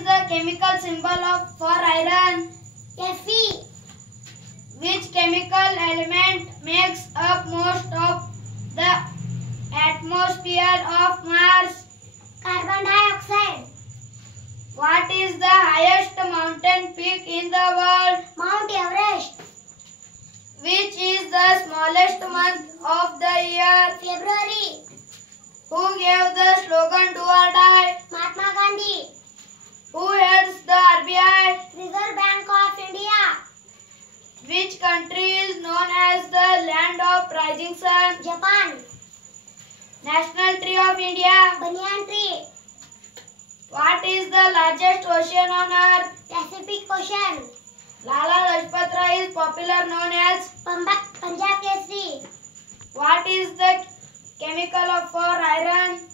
is the chemical symbol for iron? Fe. Which chemical element makes up most of the atmosphere of Mars? Carbon dioxide. What is the highest mountain peak in the world? Mount Everest. Which is the smallest month of the year? February. Who gave the slogan "Do or Die"? Mahatma Gandhi. Who heads the RBI? Reserve Bank of India. Which country is known as the land of rising sun? Japan. National tree of India. Banyan tree. What is the largest ocean on earth? Pacific Ocean. Lala Lajpat Rai is popular known as Punjab Kesari. What is the chemical for iron?